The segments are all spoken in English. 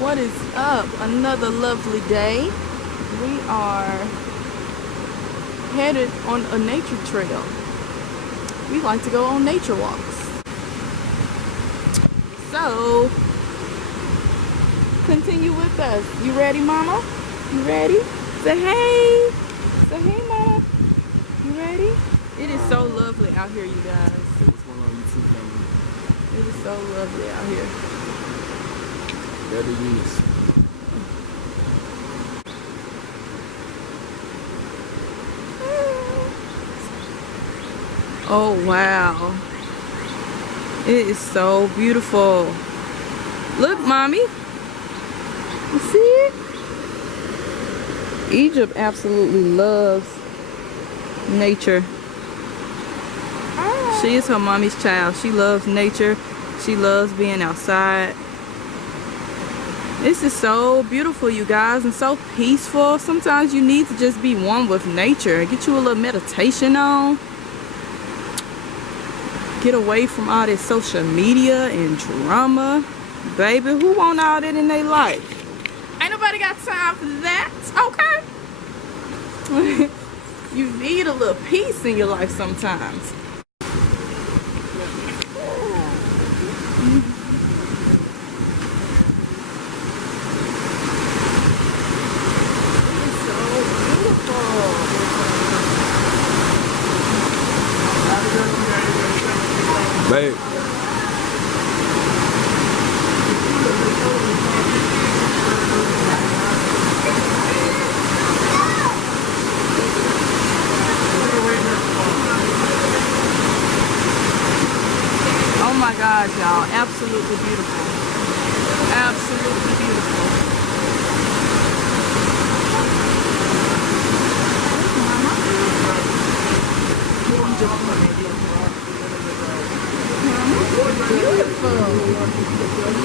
What is up? Another lovely day. We are headed on a nature trail. We like to go on nature walks. So, continue with us. You ready, Mama? You ready? Say hey. Say hey, Mama. You ready? It is so lovely out here, you guys. What's going on YouTube, family? It is so lovely out here. That it is. Oh wow. It is so beautiful. Look, Mommy. You see it? Egypt absolutely loves nature. She is her mommy's child. She loves nature. She loves being outside. This is so beautiful, you guys, and so peaceful. Sometimes you need to just be one with nature. Get you a little meditation on. Get away from all this social media and drama. Baby, who want all that in their life? Ain't nobody got time for that, okay? You need a little peace in your life sometimes. Babe. Oh my gosh, y'all. Absolutely beautiful. Absolutely beautiful. Beautiful.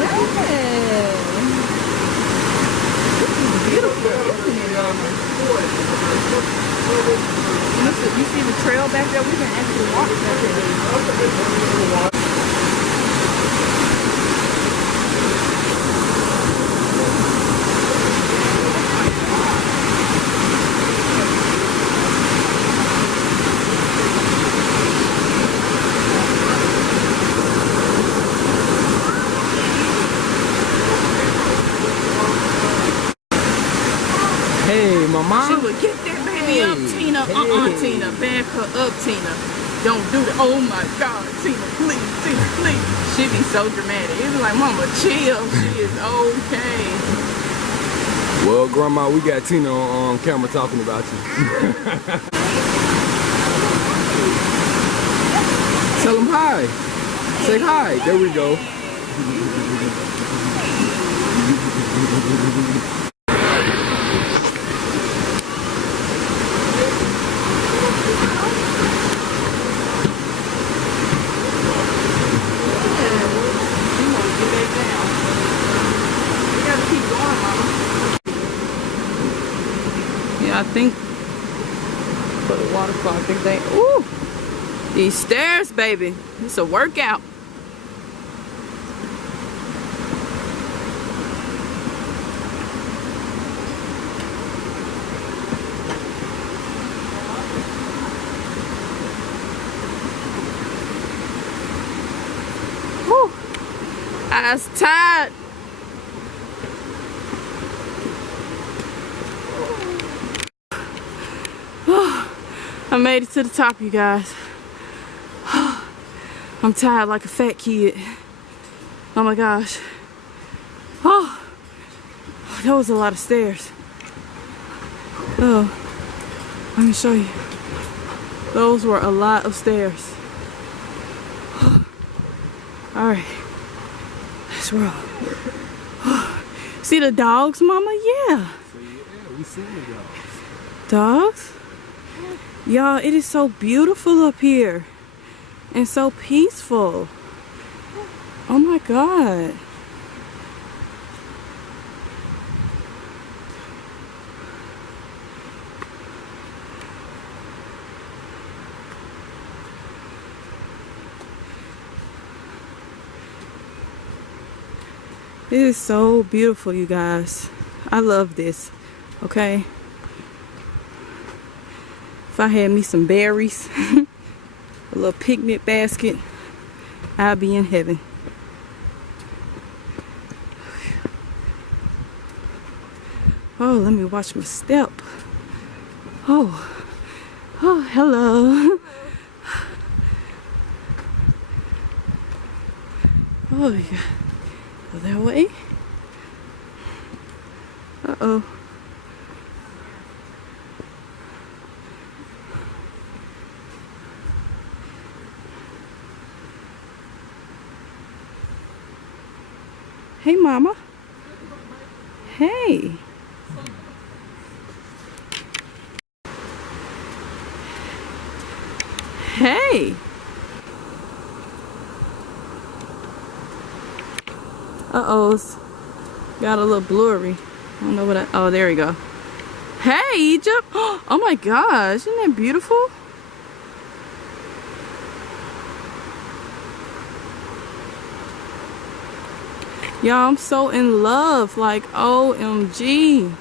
Yeah. This is beautiful, isn't it, Mama? Listen, you see the trail back there? We can actually walk back there. Hey, mama. She would get that baby up, Tina. Tina. Back her up, Tina. Don't do that. Oh my God, Tina, please, Tina, please. She be so dramatic. It's like, Mama, chill. She is okay. Well, Grandma, we got Tina on camera talking about you. Tell them hi. Say hi. There we go. I think for the waterfall, I think they, ooh, these stairs, baby, it's a workout. Whew, I was tired. I made it to the top, you guys. I'm tired like a fat kid. Oh my gosh. Oh, that was a lot of stairs. Oh, let me show you. Those were a lot of stairs. All right, let's roll. See the dogs, Mama? Yeah. We seen the dogs. Dogs? Y'all, it is so beautiful up here and so peaceful. Oh my God. It is so beautiful, you guys. I love this. Okay. If I had me some berries, a little picnic basket, I'd be in heaven. Oh, let me watch my step. Oh, oh, hello. Oh, yeah. Go that way. Uh-oh. Hey, Mama. Hey. Hey. Uh-oh. It's got a little blurry. I don't know what oh, there we go. Hey, Egypt. Oh my gosh. Isn't that beautiful? Y'all, I'm so in love. Like, OMG.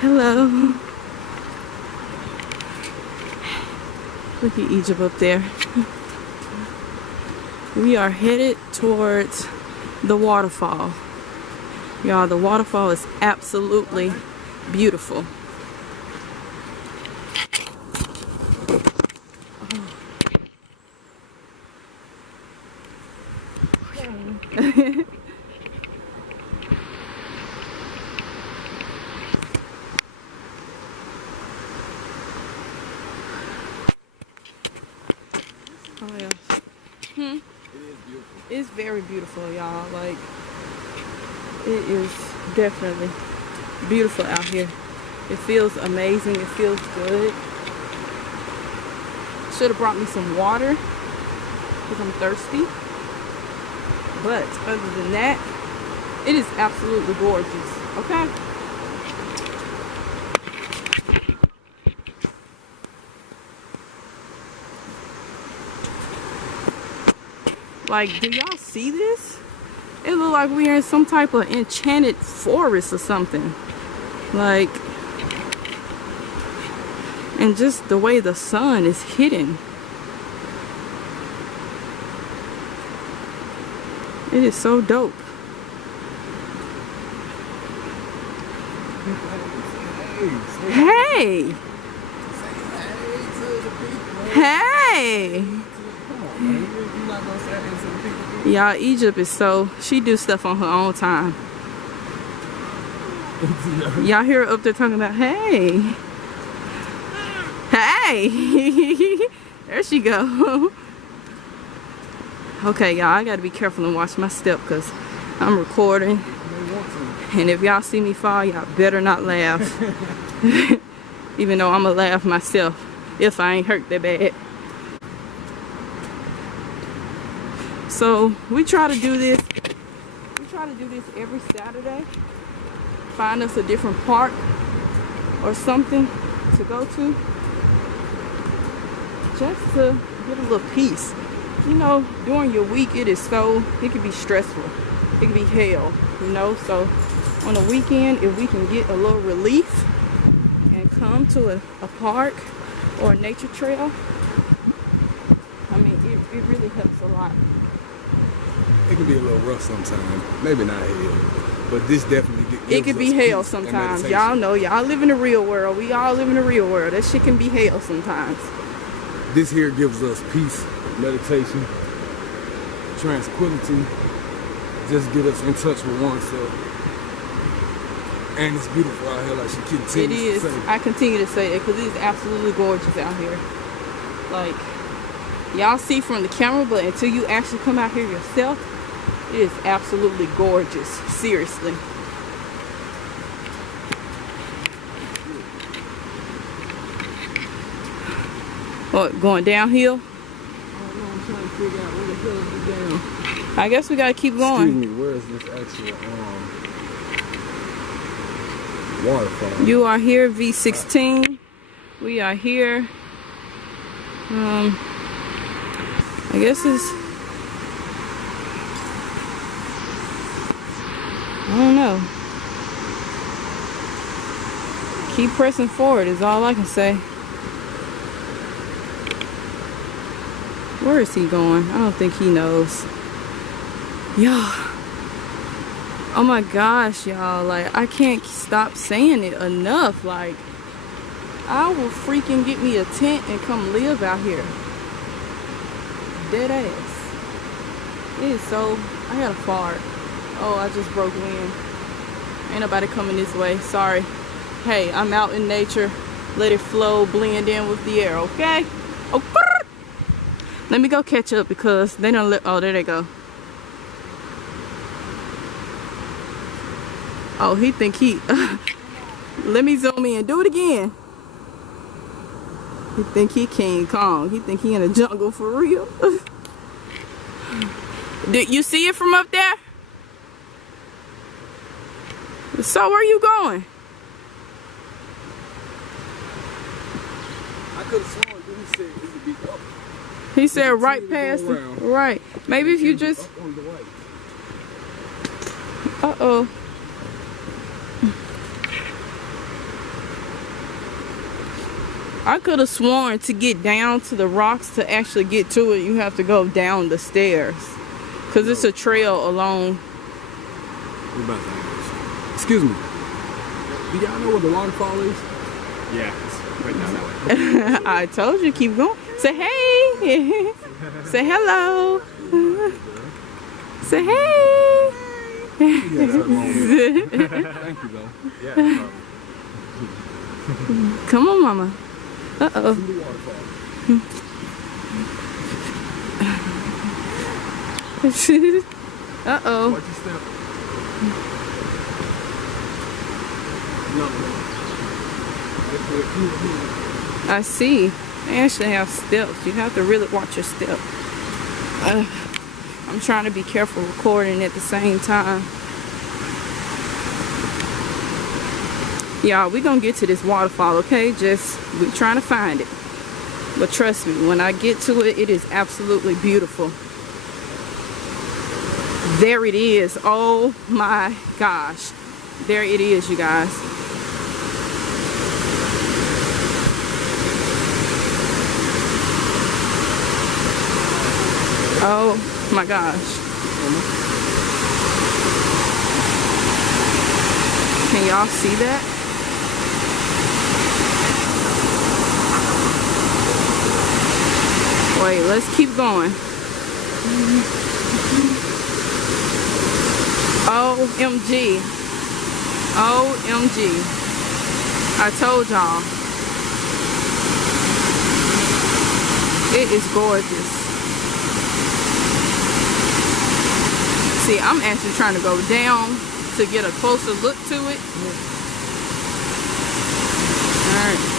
Hello. Look at Egypt up there. We are headed towards the waterfall. Y'all, the waterfall is absolutely beautiful. Oh yeah. It is beautiful. It's very beautiful, y'all. Like, it is definitely beautiful out here. It feels amazing. It feels good. Should have brought me some water because I'm thirsty. But other than that, it is absolutely gorgeous. Okay. Like, do y'all see this? It look like we're in some type of enchanted forest or something. Like, and just the way the sun is hitting. It is so dope. Hey! Hey! Y'all, Egypt is so, she do stuff on her own time. Y'all hear her up there talking about, hey. Hey! There she go. Okay, y'all, I gotta be careful and watch my step because I'm recording. And if y'all see me fall, y'all better not laugh. Even though I'm gonna laugh myself if I ain't hurt that bad. So we try to do this. We try to do this every Saturday. Find us a different park or something to go to, just to get a little peace. You know, during your week it can be stressful. It can be hell, you know. So on the weekend, if we can get a little relief and come to a park or a nature trail, I mean, it really helps a lot. It can be a little rough sometimes. Maybe not hell, but this definitely gives it can be hell sometimes. Y'all know, y'all live in the real world. We all live in the real world. That shit can be hell sometimes. This here gives us peace, meditation, tranquility. Just get us in touch with oneself. And it's beautiful out here, like she continues to say. I continue to say it because it is absolutely gorgeous out here. Like, y'all see from the camera, but until you actually come out here yourself, it is absolutely gorgeous. Seriously. What, going downhill? I don't know, I'm trying to figure out where the hell is the down. I guess we gotta keep going. Excuse me, where is this actual waterfall? You are here, V16. We are here. I guess it's don't know. Keep pressing forward is all I can say. Where is he going? I don't think he knows. Y'all. Oh my gosh, y'all. Like, I can't stop saying it enough. Like, I will freaking get me a tent and come live out here. Dead ass. It is so... I got a fart. Oh, I just broke wind. Ain't nobody coming this way. Sorry. Hey, I'm out in nature. Let it flow, blend in with the air, okay? Oh, let me go catch up because they don't let... Oh, there they go. Oh, he think he... Let me zoom in. Do it again. He think he King Kong. He think he in the jungle for real. Did you see it from up there? So where you going? I could have sworn he said it would be up. He said right past it. Right. Maybe if you just... Up on the right. Uh-oh. I could have sworn to get down to the rocks to actually get to it, you have to go down the stairs. Because it's a trail along. We're about to ask. Excuse me. Do y'all know where the waterfall is? Yeah, it's right down that way. I told you, keep going. Say hey. Say hello. Say hey. Thank you, though. Yeah, no problem. Come on, mama. Uh-oh. See the waterfall. Uh-oh. Watch your step. No. I see. They actually have steps. You have to really watch your step. I'm trying to be careful recording at the same time. Y'all, we're gonna get to this waterfall, okay? Just, we're trying to find it. But trust me, when I get to it, it is absolutely beautiful. There it is. Oh my gosh. There it is, you guys. Oh my gosh. Can y'all see that? Wait, let's keep going. OMG. OMG. I told y'all. It is gorgeous. See, I'm actually trying to go down to get a closer look to it. Alright.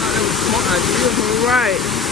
thought that was a smart idea. Right.